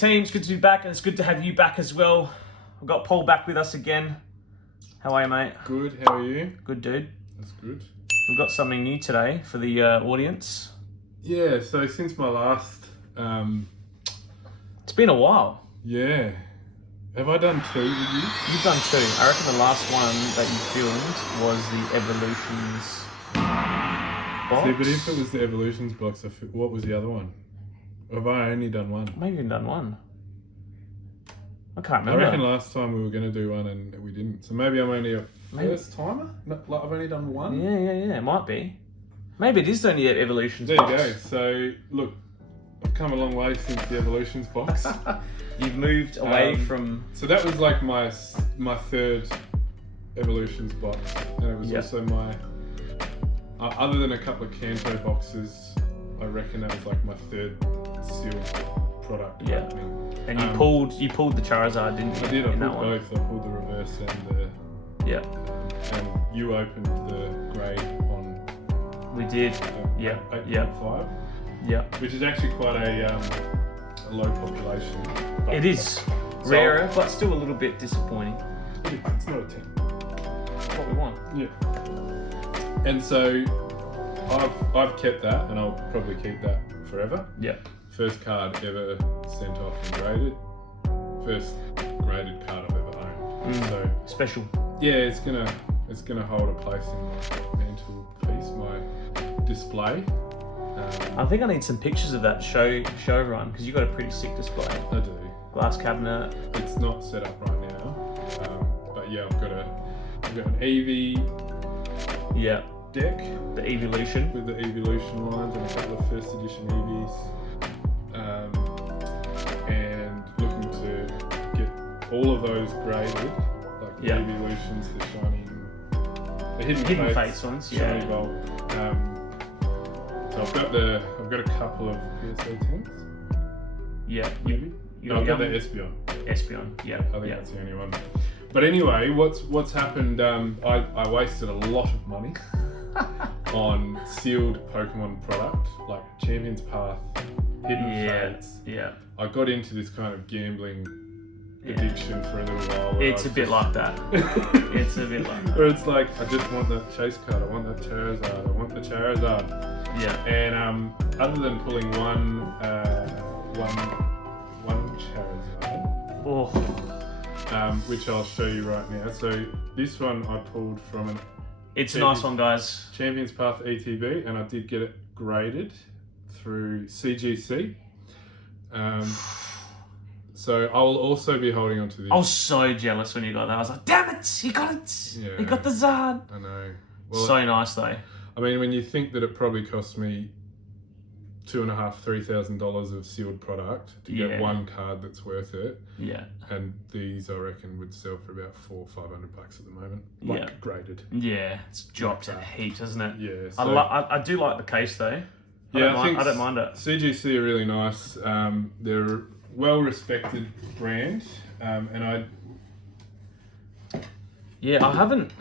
team, it's good to be back, and it's good to have you back as well. We've got Paul back with us again. How are you, mate? Good, how are you? Good, dude. That's good. We've got something new today for the audience. Yeah, so since my last... It's been a while. Yeah. Have I done 2 with you? You've done 2. I reckon the last one that you filmed was the Evolutions box. See, but if it was the Evolutions box, what was the other one? Have I only done 1? Maybe you've done 1. I can't remember. I reckon last time we were going to do 1 and we didn't. So maybe I'm only a first timer? No, like I've only done 1? Yeah. It might be. Maybe it is only the Evolutions there box. There you go. So, look, I've come a long way since the Evolutions box. You've moved away from... So that was like my 3rd Evolutions box. And it was also my... other than a couple of Kanto boxes, I reckon that was like my 3rd sealed product. Yeah. Opening. And you pulled the Charizard, didn't you? I did. I pulled both. I pulled the reverse and the... Yeah. And you opened the grade on... We did. 8.5. Yeah. Which is actually quite a low population. It is rarer, but still a little bit disappointing. It's not a 10. That's what we want. Yeah. And so I've kept that, and I'll probably keep that forever. Yeah. First card ever sent off and graded. First graded card I've ever owned. So special. Yeah, it's gonna hold a place in my mantle piece, my display. I think I need some pictures of that show everyone, because you got a pretty sick display. I do. Glass cabinet. It's not set up right now, but yeah, I've got an EV deck. The Evolution. With the Evolution lines and a couple of first edition EVs, and looking to get all of those graded, like the Evolutions, the shining, the hidden face ones, shiny bulb. So I've got a couple of PSA 10s. Yeah. Maybe? No, I've got the Espeon. Yeah. I think that's the only one. But anyway, what's happened, I wasted a lot of money on sealed Pokemon product, like Champions Path, Hidden Fates. Yeah. I got into this kind of gambling addiction for a little while. It's a bit like that. It's a bit like that. Where it's like, I just want that chase card, I want that Charizard, I want the Charizard. Yeah. And other than pulling one Charizard, which I'll show you right now. So this one I pulled from It's a nice one, guys. Champions Path ETB, and I did get it graded through CGC. So I'll also be holding on to this. I was so jealous when you got that. I was like, damn it, he got it. Yeah, he got the Zard. I know. Well, so nice though. I mean, when you think that it probably cost me $2,500-3,000 of sealed product to get one card that's worth it. Yeah. And these, I reckon, would sell for about $400 or $500 at the moment. Like graded. Yeah, it's dropped a heap, hasn't it? Yeah. So, I do like the case though. I don't mind it. CGC are really nice. They're a well-respected brand, and I haven't.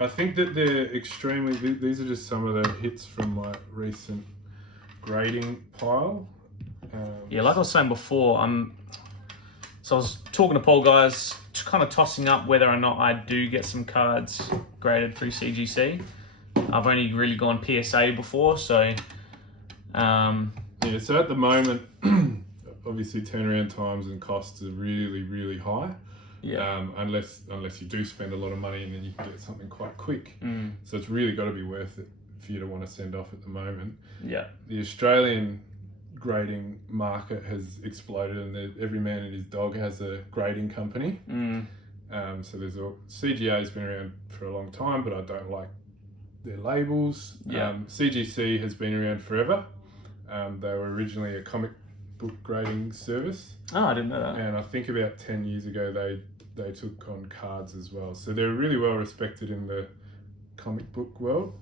I think that they're extremely... These are just some of the hits from my recent grading pile. Like I was saying before, so I was talking to Paul, guys, just kind of tossing up whether or not I do get some cards graded through CGC. I've only really gone PSA before, so... so at the moment, obviously turnaround times and costs are really, really high. Yeah. Unless you do spend a lot of money and then you can get something quite quick. So it's really got to be worth it for you to want to send off at the moment. Yeah. The Australian grading market has exploded, and every man and his dog has a grading company. So there's CGA's been around for a long time, but I don't like their labels. CGC has been around forever. They were originally a comic book grading service. Oh, I didn't know that. And I think about 10 years ago they took on cards as well. So they're really well respected in the comic book world.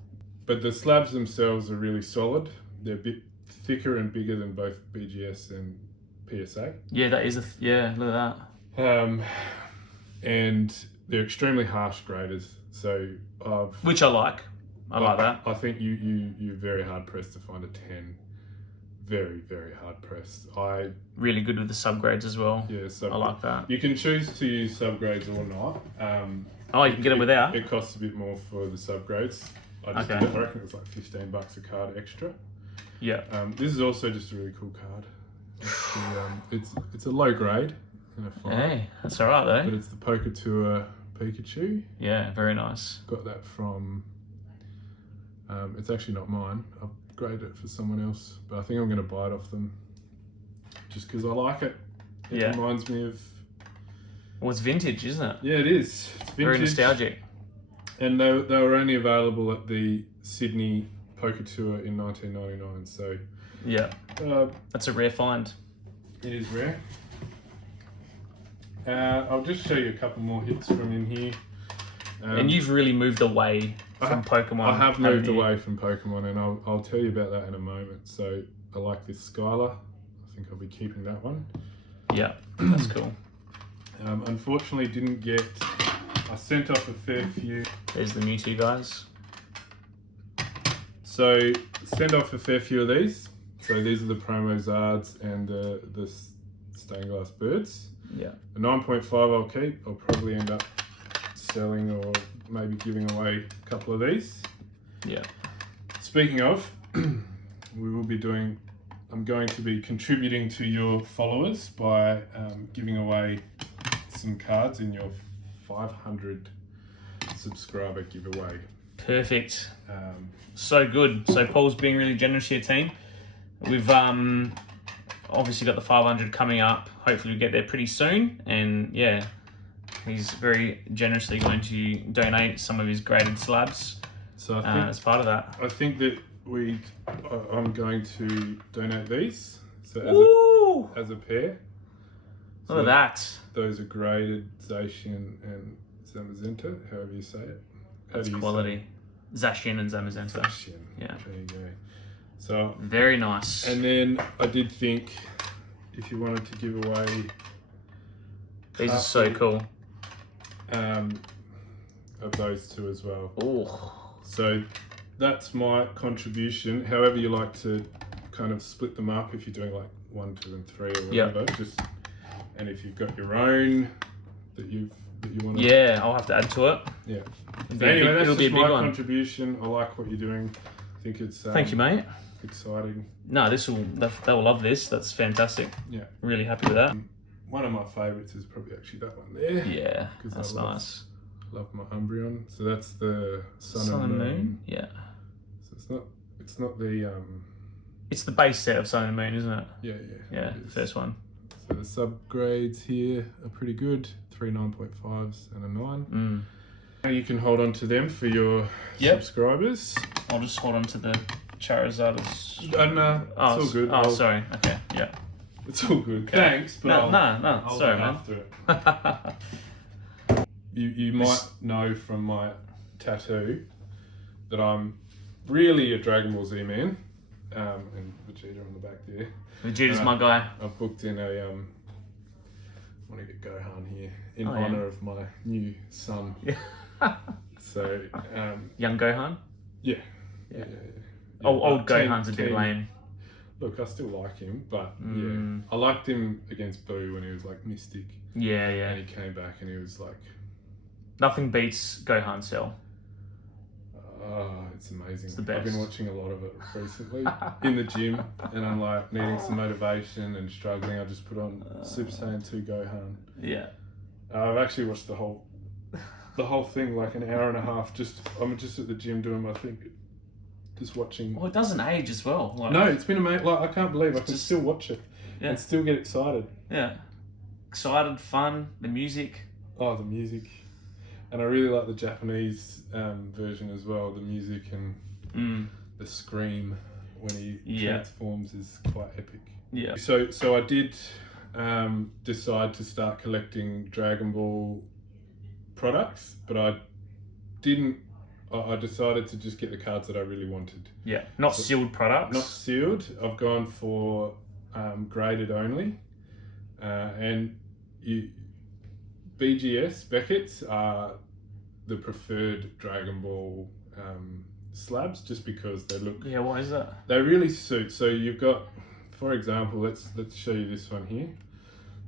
But the slabs themselves are really solid. They're a bit thicker and bigger than both BGS and PSA. Yeah, that is look at that. And they're extremely harsh graders. So which I like. I like that. I think you're very hard pressed to find a 10 very, very hard pressed. Really good with the subgrades as well. Yeah, I like that. You can choose to use subgrades or not. Oh, you can get them without? It costs a bit more for the subgrades. I reckon it was like $15 a card extra. Yeah. This is also just a really cool card. It's a low grade in a 5. Hey, that's alright though. But it's the Poketubers Pikachu. Yeah, very nice. Got that from, it's actually not mine. I've graded it for someone else, but I think I'm going to buy it off them just because I like it. It reminds me of... Well, it's vintage, isn't it? Yeah, it is. It's vintage. Very nostalgic. And they were only available at the Sydney Poker Tour in 1999, so... Yeah, that's a rare find. It is rare. I'll just show you a couple more hits from in here. And you've really moved away from Pokemon. I have moved away from Pokemon, and I'll tell you about that in a moment. So I like this Skylar. I think I'll be keeping that one. Yeah, that's cool. Unfortunately, didn't get... I sent off a fair few. There's the Mewtwo guys. So send off a fair few of these. So these are the promo Zards and the stained glass birds. Yeah. A 9.5 I'll keep. I'll probably end up selling or maybe giving away a couple of these. Yeah. Speaking of, we will be doing... I'm going to be contributing to your followers by giving away some cards in your 500 subscriber giveaway. Perfect. So good. So Paul's being really generous here, team. We've obviously got the 500 coming up. Hopefully we get there pretty soon. And yeah, he's very generously going to donate some of his graded slabs so I think, as part of that. I think that I'm going to donate these so as a pair. So look at that. Those are graded Zacian and Zamazenta, however you say it. That's quality. Zacian and Zamazenta. Zacian. Yeah. There you go. So very nice. And then I did think if you wanted to give away... These are so cool. Of those two as well. Oh. So that's my contribution. However you like to kind of split them up, if you're doing like 1, 2, and 3 or whatever. Just, and if you've got your own that you want to... Yeah, I'll have to add to it. Yeah. Anyway, that's just my contribution. I like what you're doing. I think it's... Thank you, mate. Exciting. No, they'll love this. That's fantastic. Yeah. Really happy with that. One of my favourites is probably actually that one there. Yeah, that's nice. Love my Umbreon. So that's the Sun and Moon. Yeah. So it's not the It's the base set of Sun and Moon, isn't it? Yeah. Yeah, the first one. So the subgrades here are pretty good. 3 9.5s and a 9. Now you can hold on to them for your subscribers. I'll just hold on to the Charizard. It's all good. Oh, sorry. Okay, yeah. It's all good. Okay. Thanks, but I'll sorry, man. After it. You might know from my tattoo that I'm really a Dragon Ball Z man. And Vegeta on the back there. Vegeta's my guy. I've booked in I want to get Gohan here in honour of my new son. Yeah. So young Gohan? Yeah. Old Gohan's a bit lame. Look, I still like him, but I liked him against Boo when he was like Mystic. Yeah. And he came back and he was like... Nothing beats Gohan Cell. Oh, it's amazing. It's the best. I've been watching a lot of it recently in the gym, and I'm like needing some motivation and struggling. I just put on Super Saiyan 2 Gohan. Yeah. I've actually watched the whole thing, like an hour and a half. I'm just at the gym doing my thing, just watching. Well, it doesn't age as well. Like, no, it's been amazing. Like, I can't believe I can still watch it and still get excited. Yeah. Excited, fun, the music. Oh, the music. And I really like the Japanese version as well. The music and the scream when he transforms is quite epic. Yeah. So I did decide to start collecting Dragon Ball products, but I didn't. I decided to just get the cards that I really wanted. Yeah. Not sealed products. Not sealed. I've gone for graded only, and BGS Beckett's are the preferred Dragon Ball slabs, just because they look... Yeah, why is that? They really suit. So you've got for example, let's show you this one here.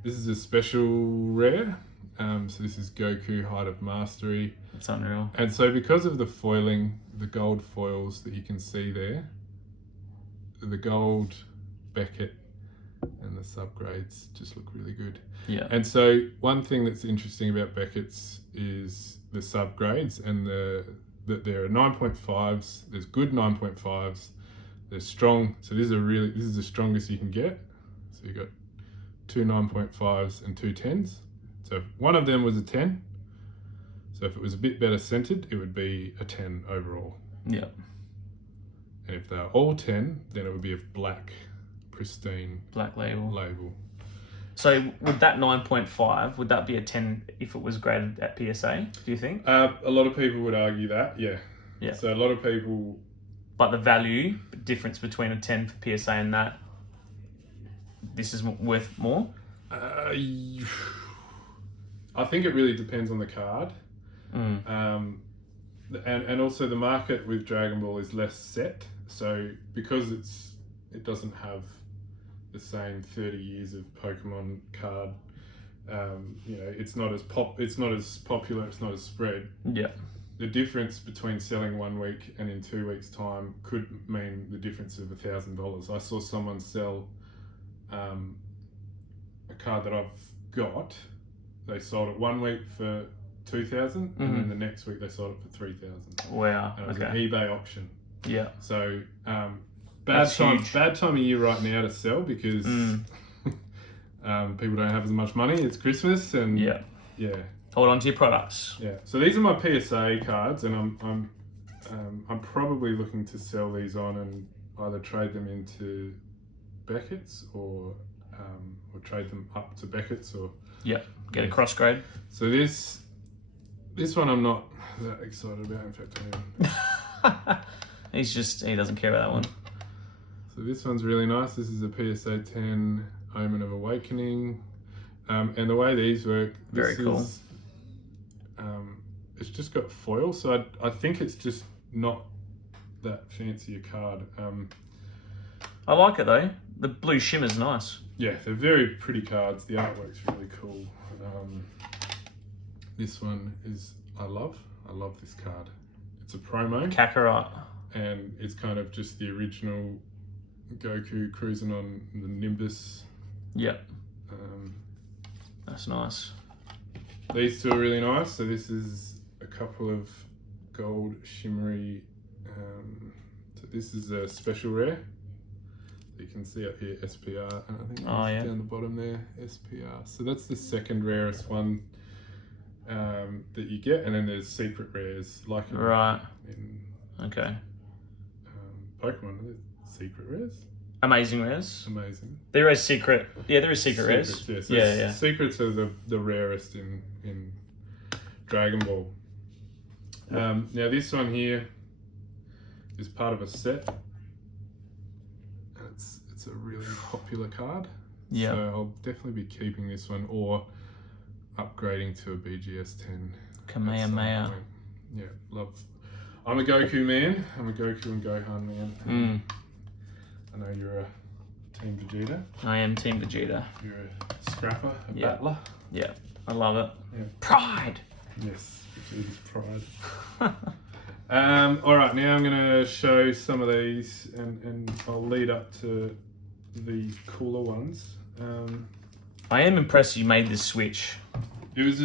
This is a special rare. So this is Goku Height of Mastery. It's unreal. And so because of the foiling, the gold foils that you can see there, the gold Beckett and the subgrades just look really good. Yeah. And so one thing that's interesting about Beckett's is the subgrades, and that there are 9.5s. There's good 9.5s. There's strong. So this is the strongest you can get. So you got 2 9.5s and 2 10s. So if one of them was a 10, so if it was a bit better scented, it would be a 10 overall. Yeah. And if they're all 10, then it would be a black, pristine black label. So would that 9.5, would that be a 10 if it was graded at PSA, do you think? a lot of people would argue that, yeah. Yeah. So a lot of people... But the value difference between a 10 for PSA and that, this is worth more? I think it really depends on the card. Mm. And also the market with Dragon Ball is less set. So because it doesn't have the same 30 years of Pokemon card, it's not as popular, it's not as spread. Yeah. The difference between selling 1 week and in 2 weeks' time could mean the difference of $1,000. I saw someone sell a card that I've got. They sold it 1 week for $2,000, and then the next week they sold it for $3,000. Wow. And it was Okay. an eBay auction. Yeah. So That's bad huge. time of year right now to sell because people don't have as much money. It's Christmas and Yeah. Hold on to your products. Yeah. So these are my PSA cards, and I'm probably looking to sell these on and either trade them into Beckett's or trade them up to Beckett's or Get a cross grade. So this one I'm not that excited about. In fact, He doesn't care about that one. So this one's really nice. This is a PSA 10 Omen of Awakening, and the way these work, Very cool. It's just got foil, so I think it's just not that fancy a card. I like it though. The blue shimmer's nice. Yeah, they're very pretty cards. The artwork's really cool. This one is I love this card. It's a promo. Kakarot. And it's kind of just the original Goku cruising on the Nimbus. Yep. That's nice. These two are really nice. So this is a couple of gold shimmery. So this is a special rare. You can see up here SPR, and I think it's down the bottom there, SPR. So that's the second rarest one that you get, and then there's secret rares like in Okay. Pokemon. Are there secret rares? Amazing rares. Amazing. There is secret. Yeah, there is secret rares. Yeah, so yeah. Secrets are the rarest in Dragon Ball. Now this one here is part of a set. It's a really popular card. Yeah. So I'll definitely be keeping this one or upgrading to a BGS 10. Kamehameha. Yeah, love. I'm a Goku man. I'm a Goku and Gohan man. I know you're a Team Vegeta. I am Team Vegeta. You're a scrapper, a battler. Yeah, I love it. Yeah. Pride. Yes, Vegeta's pride. All right, now I'm going to show some of these, and I'll lead up to the cooler ones. I am impressed you made this switch. It was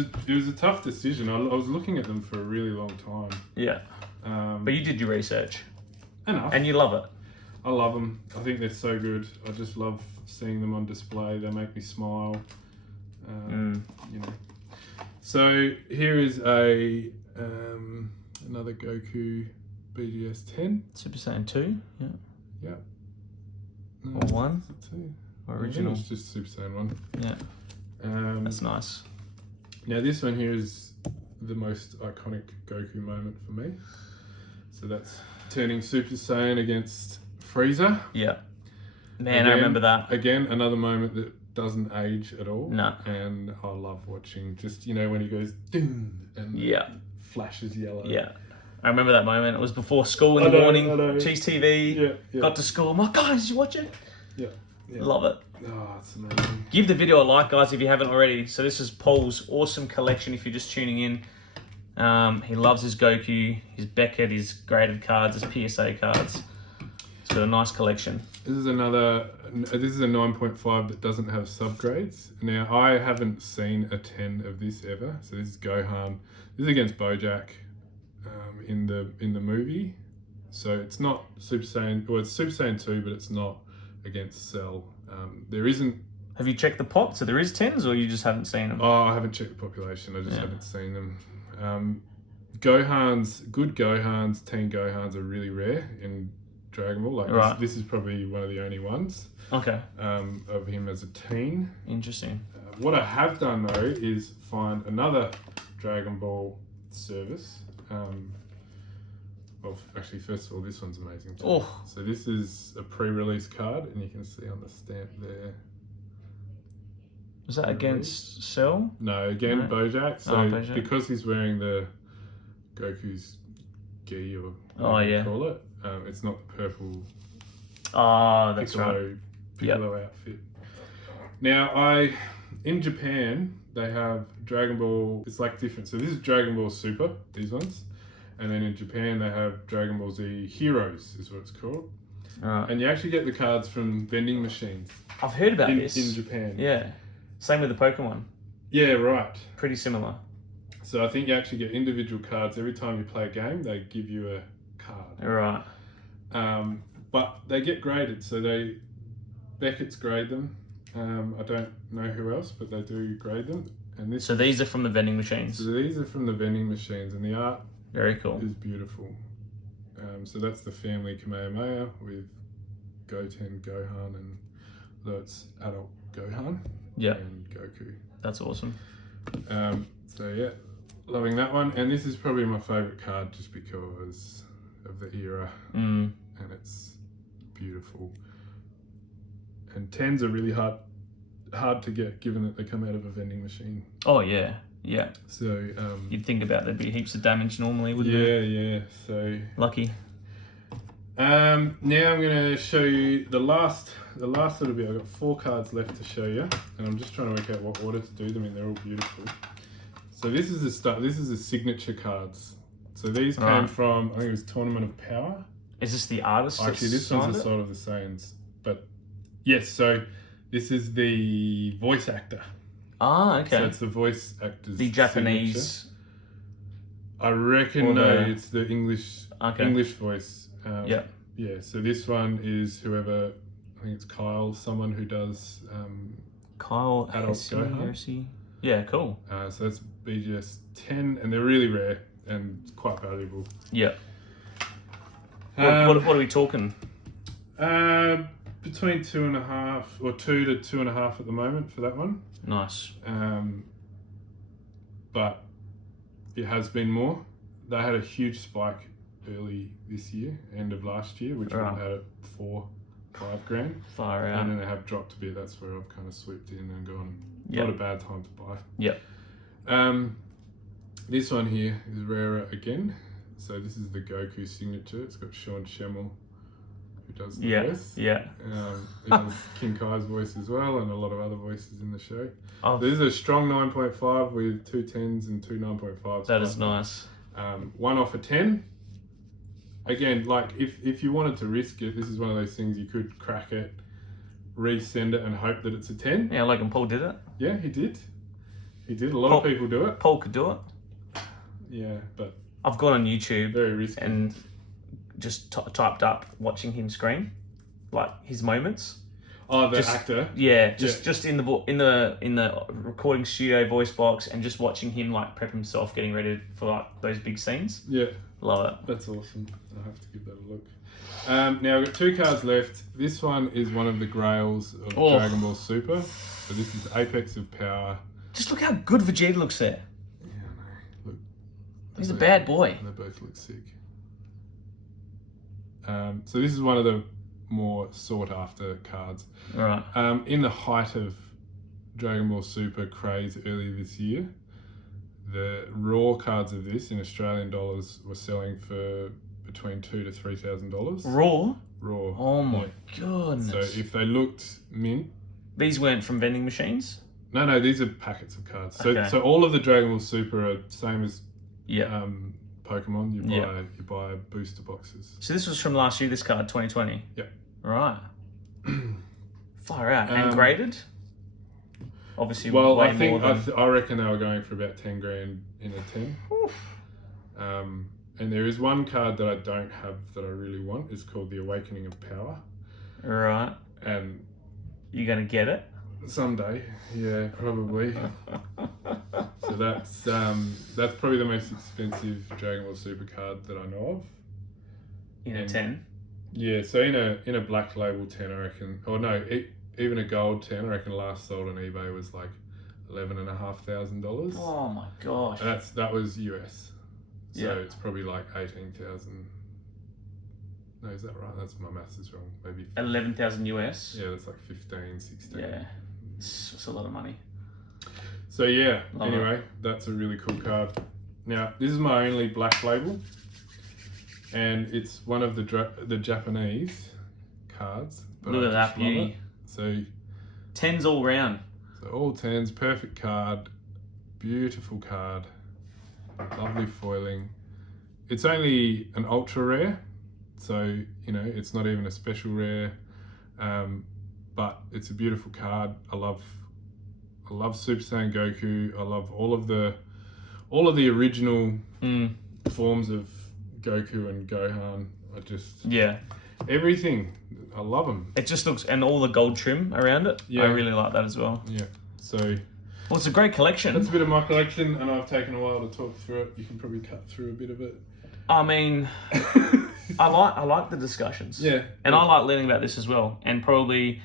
a tough decision. I was looking at them for a really long time. Yeah. But you did your research. Enough. And you love it. I love them. I think they're so good. I just love seeing them on display. They make me smile. So here is another Goku BGS 10. Super Saiyan 2. Yeah. Yeah. Or 1. Is it 2? Original. It's just Super Saiyan 1. Yeah. That's nice. Now this one here is the most iconic Goku moment for me. So that's turning Super Saiyan against Frieza. Yeah. Man, I remember that. Again, another moment that doesn't age at all. No. And I love watching just, when he goes ding and flashes yellow. Yeah. I remember that moment. It was before school in the morning. Cheese TV. Yeah. Got to school. I'm like, guys, did you watch it? Yeah. Yeah. Love it. Oh, it's amazing. Give the video a like, guys, if you haven't already. So this is Paul's awesome collection if you're just tuning in. He loves his Goku, his Beckett, his graded cards, his PSA cards. He's got a nice collection. This is a 9.5 that doesn't have subgrades. Now, I haven't seen a 10 of this ever. So this is Gohan. This is against Bojack in the movie. So it's not Super Saiyan, well, it's Super Saiyan 2, but it's not against Cell. There isn't... Have you checked the pot? So there is 10s, or you just haven't seen them? Oh, I haven't checked the population. I just haven't seen them. Good Gohans, Teen Gohans are really rare in Dragon Ball. Like this is probably one of the only ones. Okay. Of him as a teen. Interesting. What I have done though is find another Dragon Ball service. Well, actually, first of all, this one's amazing too. Oh. So this is a pre-release card, and you can see on the stamp there. Was that against Cell? No, again, no. Bojack. So Bojack. Because he's wearing the Goku's gi, or whatever you call it, it's not the purple that's Piccolo outfit. Now, in Japan, they have Dragon Ball, it's like different. So this is Dragon Ball Super, these ones. And then in Japan, they have Dragon Ball Z Heroes, is what it's called. And you actually get the cards from vending machines. I've heard about this. In Japan. Yeah. Same with the Pokemon. Yeah, right. Pretty similar. So I think you actually get individual cards. Every time you play a game, they give you a card. Right. But they get graded. So Beckett's grade them. I don't know who else, but they do grade them. And these are from the vending machines? So these are from the vending machines, and the art very cool. Is beautiful. So that's the family Kamehameha with Goten, Gohan, and although it's adult Gohan and Goku. That's awesome. So yeah, loving that one. And this is probably my favourite card just because of the era. And it's beautiful. And 10s are really hard to get given that they come out of a vending machine. Oh yeah. Yeah. So you'd think about there'd be heaps of damage normally, wouldn't there? Yeah. So lucky. Now I'm going to show you the last little bit. I've got 4 cards left to show you, and I'm just trying to work out what order to do them in. They're all beautiful. So this is the signature cards. So these came from, I think it was Tournament of Power. Is this the artist? Actually, this one's the Sword of the Saiyans. But yes, so this is the voice actor. Okay. So it's the voice actor's the Japanese. Signature. I reckon it's the English voice. Yeah. So this one is whoever. I think it's Kyle, someone who does Kyle adult Gohan. Yeah, cool. So that's BGS 10, and they're really rare and quite valuable. Yeah. What are we talking? Between 2.5 or 2 to 2.5 at the moment for that one. Nice. But it has been more. They had a huge spike early this year, end of last year, which would have had 4-5 grand. Far out. And then they have dropped a bit. That's where I've kind of swooped in and gone, not a bad time to buy. Yep. This one here is rarer again. So this is the Goku signature. It's got Sean Schemmel, who does the voice. Yeah. He does King Kai's voice as well, and a lot of other voices in the show. This is a strong 9.5 with 2 10s and 2 9.5s. That is nice. 1 off a 10. Again, like if you wanted to risk it, this is one of those things you could crack it, resend it, and hope that it's a 10. Yeah, like Paul did it. Yeah, he did. He did. A lot of people do it. Paul could do it. Yeah, but I've gone on YouTube very risky and just typed up watching him scream, like his moments. Oh, the actor. Yeah, just in the recording studio voice box, and just watching him like prep himself, getting ready for like those big scenes. Yeah, love it. That's awesome. I'll have to give that a look. Now I've got 2 cards left. This one is one of the grails of Dragon Ball Super. So this is Apex of Power. Just look how good Vegeta looks there. Yeah, I know. Look, he's a bad boy. They both look sick. So this is one of the more sought after cards. Right. In the height of Dragon Ball Super craze earlier this year, the raw cards of this in Australian dollars were selling for between $2,000 to $3,000. Raw? Raw. Oh my goodness. So if they looked mint. These weren't from vending machines? No, these are packets of cards. So Okay. so all of the Dragon Ball Super are same as Pokemon. You buy booster boxes. So this was from last year, this card, 2020? Yep. Right. Far out. And graded? Obviously, well, way I think more than... I reckon they were going for about 10 grand in a 10. And there is one card that I don't have that I really want. It's called the Awakening of Power. Right. And you're gonna get it someday. Yeah, probably. So that's probably the most expensive Dragon Ball Super card that I know of. In a 10. Yeah, so in a black label 10, I reckon, or no, even a gold 10, I reckon last sold on eBay was like $11,500. Oh my gosh. And that was US. So Yeah. it's probably like 18,000. No, is that right? That's my maths is wrong. Maybe 11,000 US. Yeah, that's like 15, 16. Yeah, it's a lot of money. So yeah, Love anyway, that's a really cool card. Now, this is my only black label, and it's one of the Japanese cards. But Look I at that just love beauty. it. So 10s all round. So all 10s, perfect card, beautiful card, lovely foiling. It's only an ultra rare, so you know it's not even a special rare, but it's a beautiful card. I love Super Saiyan Goku. I love all of the original forms of Goku and Gohan. Everything. I love them. It just looks, and all the gold trim around it. Yeah. I really like that as well. Yeah. So. Well, it's a great collection. That's a bit of my collection, and I've taken a while to talk through it. You can probably cut through a bit of it. I mean, I like the discussions. Yeah. And I like learning about this as well. And probably,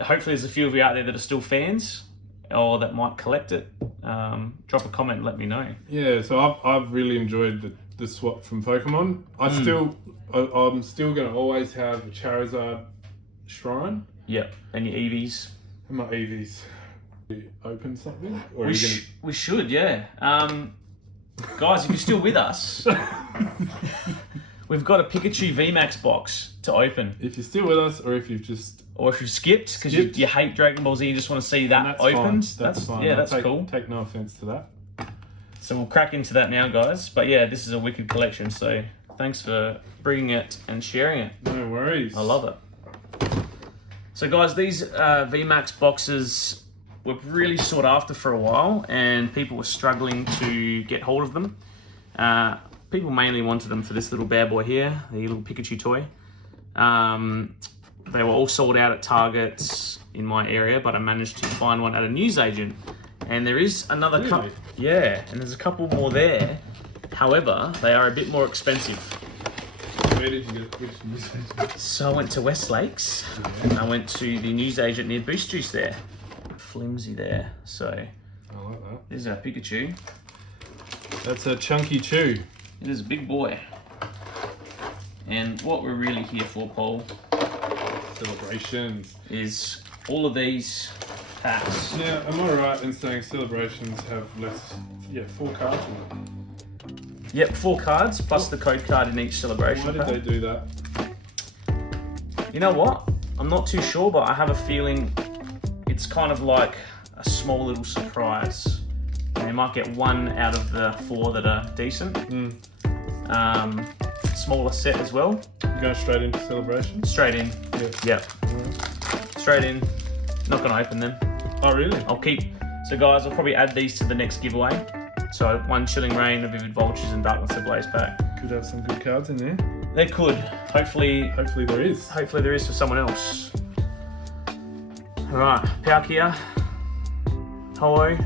hopefully there's a few of you out there that are still fans or that might collect it. Drop a comment and let me know. Yeah, so I've really enjoyed the swap from Pokemon. I'm still going to always have a Charizard Shrine. Yep, and your Eevees. And my Eevees. Open something? Or We should, yeah. Guys, if you're still with us, we've got a Pikachu VMAX box to open. If you're still with us, or if you've skipped because you hate Dragon Ball Z, you just want to see that opened. That's fine. Yeah, that's cool. Take no offense to that. So we'll crack into that now, guys. But yeah, this is a wicked collection. So thanks for bringing it and sharing it. No worries. I love it. So guys, these VMAX boxes were really sought after for a while, and people were struggling to get hold of them. People mainly wanted them for this little bad boy here, the little Pikachu toy. They were all sold out at Targets in my area, but I managed to find one at a newsagent. And there is another couple. Yeah, and there's a couple more there. However, they are a bit more expensive. Where did you get it? Which newsagent? So I went to Westlakes. Yeah. I went to the newsagent near Boost Juice there. Flimsy there. So I like that. This is our Pikachu. That's a chunky chew. It is a big boy. And what we're really here for, Paul, celebrations, is all of these packs. Now, am I right in saying celebrations have less? Yeah, 4 cards. Yep, 4 cards plus the code card in each celebration. Why did they do that? You know what? I'm not too sure, but I have a feeling it's kind of like a small little surprise. And you might get 1 out of the 4 that are decent. Smaller set as well. Going straight into celebrations? Straight in. Yep. Straight in. Not going to open them. Oh, really? I'll keep. So, guys, I'll probably add these to the next giveaway. So, 1 Chilling Reign, a Vivid Vultures, and Darkness Ablaze pack. Could have some good cards in there. They could. Hopefully there is. Hopefully there is for someone else. Alright, Palkia. Hello.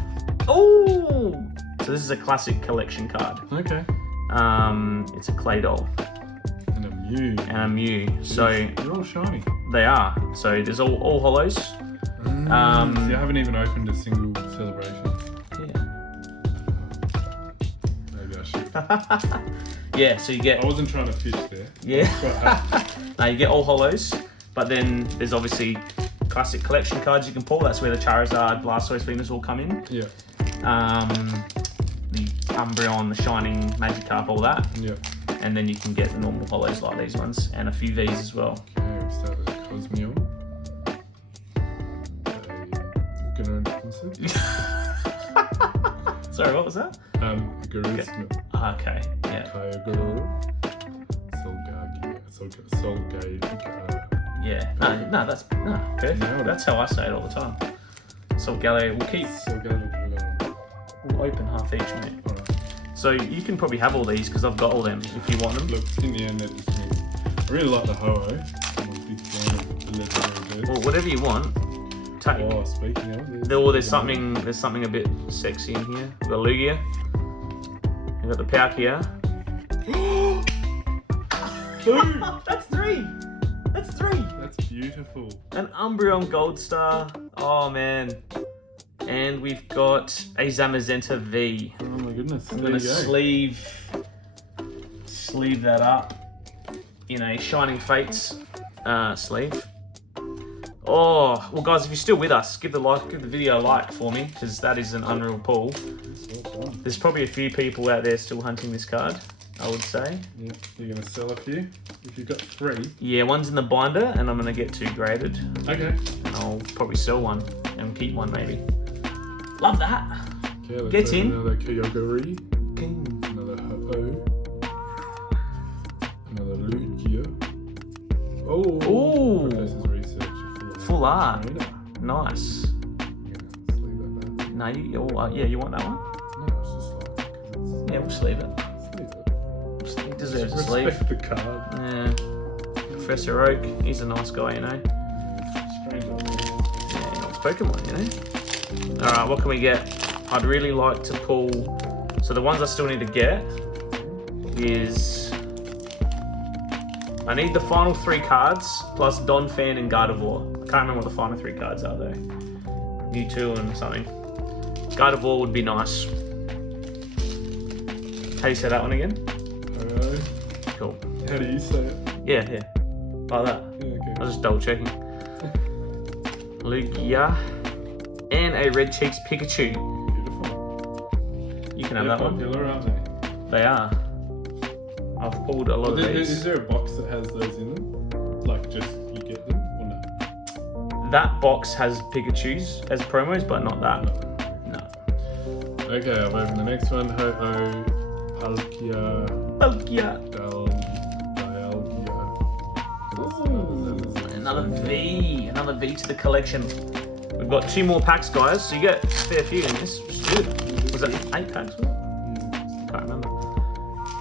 Oh! So this is a classic collection card. Okay. It's a clay doll. And a Mew. Jeez, so they're all shiny. They are. So there's all hollows. See, I haven't even opened a single celebration. Yeah. Maybe I should. Yeah, so you get... I wasn't trying to fish there. Yeah. No, you get all hollows, but then there's obviously classic collection cards you can pull. That's where the Charizard, Blastoise, Venusaur come in. Yeah. The Umbreon, the Shining, Magikarp, all that. Yeah. and then you can get the normal holos like these ones, and a few Vs as well. Okay, we start with a Cosmeo. Sorry, what was that? Garisma. Okay, yeah. Kyogre. Solgate. Yeah, no, that's perfect. That's how I say it all the time. Solgaleo, we'll open half each, mate. Alright. So you can probably have all these because I've got all them if you want them. Look, in the end, they're just me. I really like the Ho-Oh. I'm a big fan of the legendary birds. Well, whatever you want. Take. Oh, speaking of, There's something a bit sexy in here. We've got Lugia. We've got the PIKACHU. That's three. That's three. That's beautiful. An Umbreon Gold Star. Oh man. And we've got a Zamazenta V. Oh my goodness. I'm gonna sleeve that up in a Shining Fates sleeve. Oh, well guys, if you're still with us, give the video a like for me, because that is an unreal pull. There's probably a few people out there still hunting this card, I would say. Yeah, you're going to sell a few? If you've got 3? Yeah, one's in the binder, and I'm going to get 2 graded. Okay. And I'll probably sell one, and keep one maybe. Love that. Okay, let's Get in. Another Kyogre. Okay. Another Ho-Oh. Another Lugia. Oh! Ooh. Professor's Research. Full art. Trainer. Nice. Yeah, sleeve that back. No, you want that one? No, it's just like, 'cause Yeah, we'll sleeve it. it's, sleeve it. He deserves a sleeve. Respect the card. Yeah. Professor Oak, he's a nice guy, you know. Strange like Yeah, he knows Pokemon, you know. Alright, what can we get? I'd really like to pull... So the ones I still need to get is... I need the final 3 cards, plus Donphan and Gardevoir. I can't remember what the final 3 cards are though. Mewtwo and something. Gardevoir would be nice. How do you say that one again? Ho-Oh. Cool. How do you say it? Yeah. Like that. Yeah, okay. I was just double checking. Lugia. And a Red Cheeks Pikachu. Beautiful. You can have They're that one. popular, aren't they? They are. I've pulled a lot of these. Is there a box that has those in them? Like just you get them or no? That box has Pikachus as promos, but not that. No. Okay, I've opened the next one. Ho-Oh, Palkia, Palkia. Dialga. Another V to the collection. We've got 2 more packs, guys, so you get a fair few in this, which is good. Was that 8 packs? Can't remember.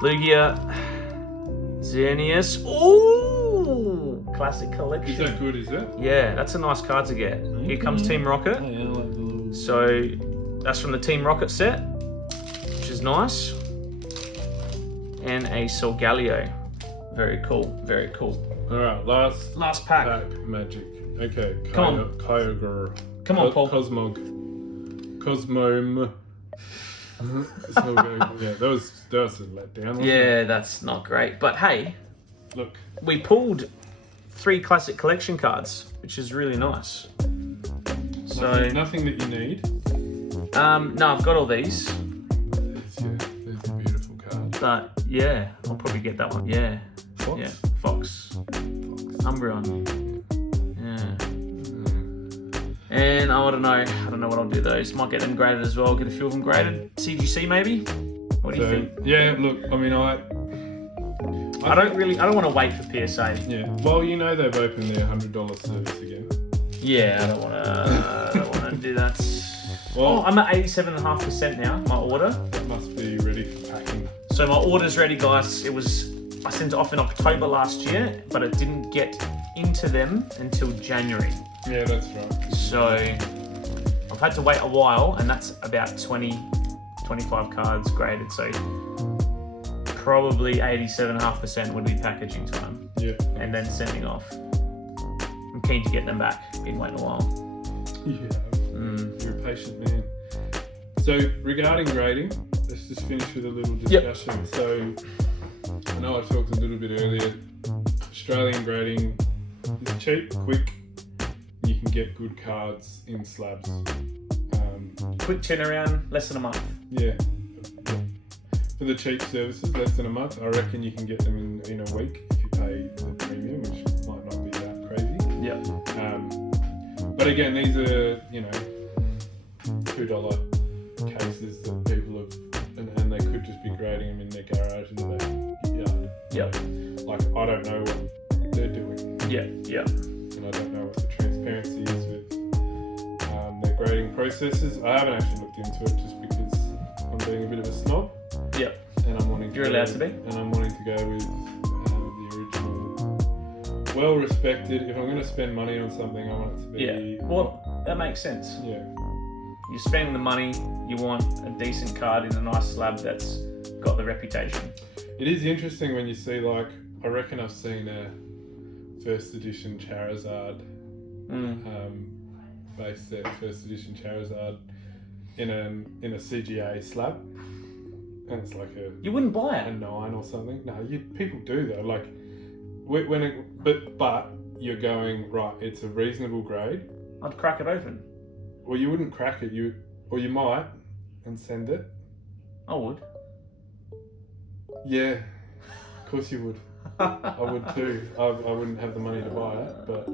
Lugia, Xerneas. Ooh, classic collection. Is that good, is it? Yeah, that's a nice card to get. Here comes Team Rocket. Oh, yeah, I like the little... So that's from the Team Rocket set, which is nice. And a Solgaleo. Very cool, very cool. Alright, last pack. magic. Okay, Come on. Kyogre. Come on, Paul. Cosmome. Yeah, that was a letdown. Wasn't Yeah, it? that's not great. But hey, Look, we pulled 3 classic collection cards, which is really nice. So nothing that you need. no, I've got all these. There's a beautiful card. But yeah, I'll probably get that one. Yeah. Fox? Yeah. Fox. Umbreon. Yeah. And I don't know what I'll do those. Might get them graded as well. Get a few of them graded. CGC maybe. What do you think? Yeah, look, I mean, I don't want to wait for PSA. Yeah. Well, you know they've opened their $100 service again. Yeah, I don't want to do that. Well, I'm at 87.5% now. My order. That must be ready for packing. So my order's ready, guys. I sent it off in October last year, but it didn't get into them until January. Yeah, that's right. So I've had to wait a while, and that's about 25 cards graded. So probably 87.5% would be packaging time. Yeah. And then sending off. I'm keen to get them back. Been waiting a while. Yeah. You're a patient man. So regarding grading, let's just finish with a little discussion. Yep. So I know I talked a little bit earlier. Australian grading is cheap, quick. You can get good cards in slabs. Quick turnaround, less than a month. Yeah. for the cheap services, less than a month. I reckon you can get them in a week if you pay the premium, which might not be that crazy. Yeah. But again, these are, you know, $2 cases that people have, and they could just be grading them in their garage in the backyard. Yep. Like, I don't know what they're doing. Yeah, yeah. And I don't know what the transparency is with their grading processes. I haven't actually looked into it just because I'm being a bit of a snob. Yep. And I'm wanting You're allowed to be. And I'm wanting to go with the original, well-respected. If I'm going to spend money on something, I want it to be... Yeah, well, that makes sense. Yeah. You're spending the money, you want a decent card in a nice slab that's got the reputation. It is interesting when you see, like, I reckon I've seen a first edition Charizard, base set first edition Charizard in a CGA slab, and it's like You wouldn't buy a it? 9 or something. No, people do though. Like, but you're going right. It's a reasonable grade. I'd crack it open. Well, you wouldn't crack it. You might and send it. I would. Yeah, of course you would. I would too. I wouldn't have the money to buy it, but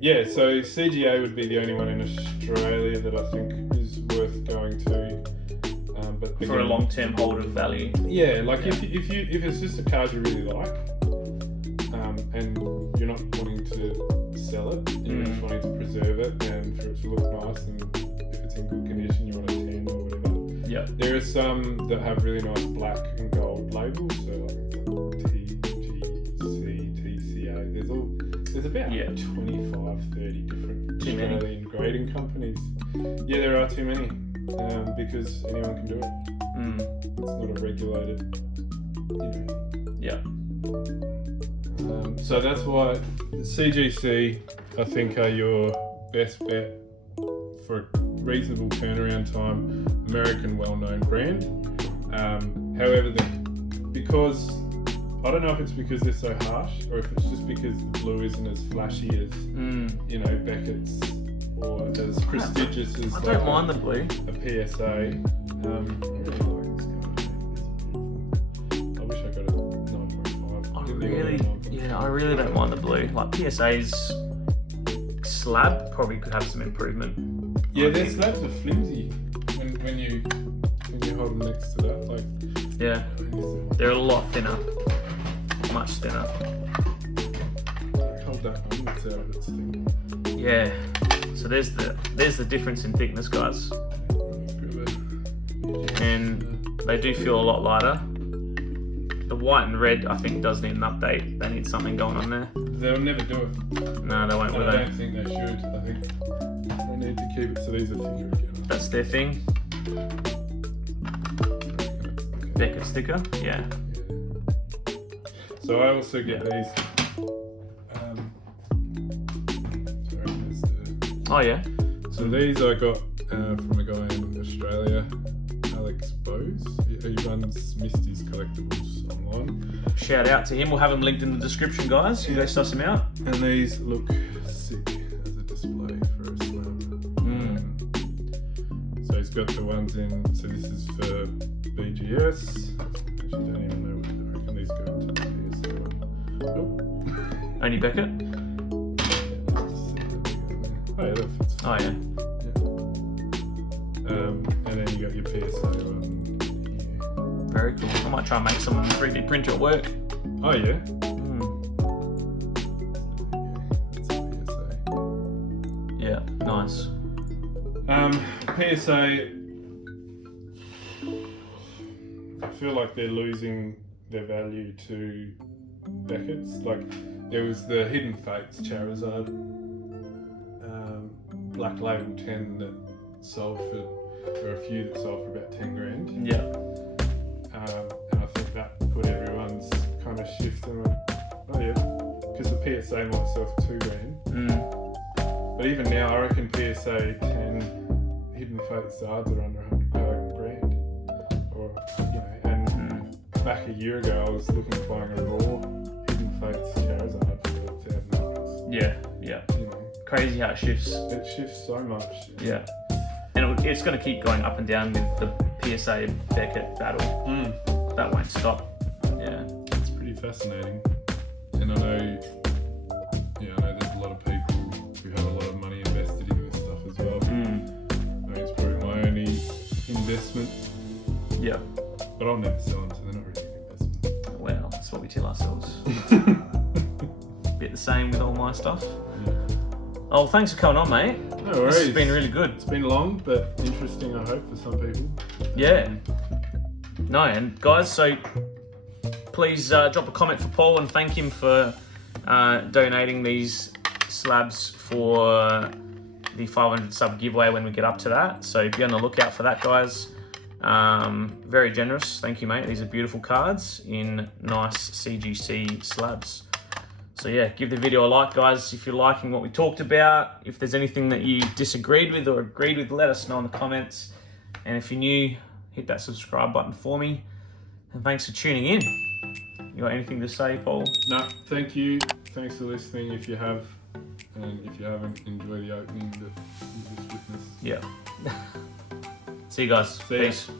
yeah. So CGA would be the only one in Australia that I think is worth going to. But again, for a long-term hold of value. Yeah, like if it's just a card you really like, and you're not wanting to sell it, you're just wanting to preserve it and for it to look nice, and if it's in good condition, you want a 10 or whatever. Yeah. There are some that have really nice black and gold labels, so like TGC, TCA. There's about 25, 30 different Australian grading companies. Yeah, there are too many, because anyone can do it. It's not a regulated, you know. Yeah. So that's why CGC, I think, are your best bet for a reasonable turnaround time. American well-known brand. However, because I don't know if it's because they're so harsh or if it's just because the blue isn't as flashy as you know, Beckett's or as prestigious as I don't mind the blue. A PSA. I really like this card. I wish I got a 9.5. I really don't mind the blue. Like PSA's slab probably could have some improvement. Yeah, their slabs are flimsy when you hold them next to that. Like, yeah, they're a lot thinner, much thinner. Hold that one. That's out of its thing. Yeah. So there's the difference in thickness, guys. And they do feel a lot lighter. The white and red, I think, does need an update. They need something going on there. They'll never do it. No, they won't. I don't think they should. I think they need to keep it so these are thicker again. That's their thing. Beckett's thicker, yeah. So I also get these. Oh yeah. So these I got from a guy in Australia, Alex Bose. He runs Misty's Collectibles online. Shout out to him. We'll have him linked in the description, guys. You go suss him out. And these look sick as a display for a slab. So he's got the ones in. So this is for BGS. Actually, don't even know what I reckon these go to the PSA one. Nope. Only Beckett? Oh yeah, that fits. Oh yeah. And then you got your PSA one here. Very cool. I might try and make some 3D printer at work. Oh yeah. That's a PSA. Yeah, nice. PSA. I feel like they're losing their value to Beckett's. Like there was the Hidden Fates Charizard. Black Label 10 that sold for, there were a few that sold for about 10 grand. Yeah. And I think that put everyone's kind of shift in it. Oh yeah, because the PSA might sell for 2 grand. But even now, I reckon PSA 10 Hidden Fate Zards are under 100 grand. Or, you know, and back a year ago, I was looking at buying a raw Hidden Fates Charizard for $1,000. Yeah, yeah. You know, crazy how it shifts. It shifts so much. Yeah. And it's going to keep going up and down with the PSA Beckett battle. That won't stop. Yeah. It's pretty fascinating. And I know there's a lot of people who have a lot of money invested in this stuff as well. I think it's probably my only investment. Yeah. But I'll never sell them, so they're not really an investment. Well, that's what we tell ourselves. Bit the same with all my stuff. Yeah. Oh, thanks for coming on, mate. No worries. This has been really good. It's been long, but interesting, I hope, for some people. Yeah. No, and guys, so please drop a comment for Paul and thank him for donating these slabs for the 500 sub giveaway when we get up to that. So be on the lookout for that, guys. Very generous. Thank you, mate. These are beautiful cards in nice CGC slabs. So yeah, give the video a like, guys, if you're liking what we talked about. If there's anything that you disagreed with or agreed with, let us know in the comments. And if you're new, hit that subscribe button for me. And thanks for tuning in. You got anything to say, Paul? No, thank you. Thanks for listening if you have. And if you haven't, enjoy the opening that you just witnessed. Yeah. See you guys. See ya. Peace.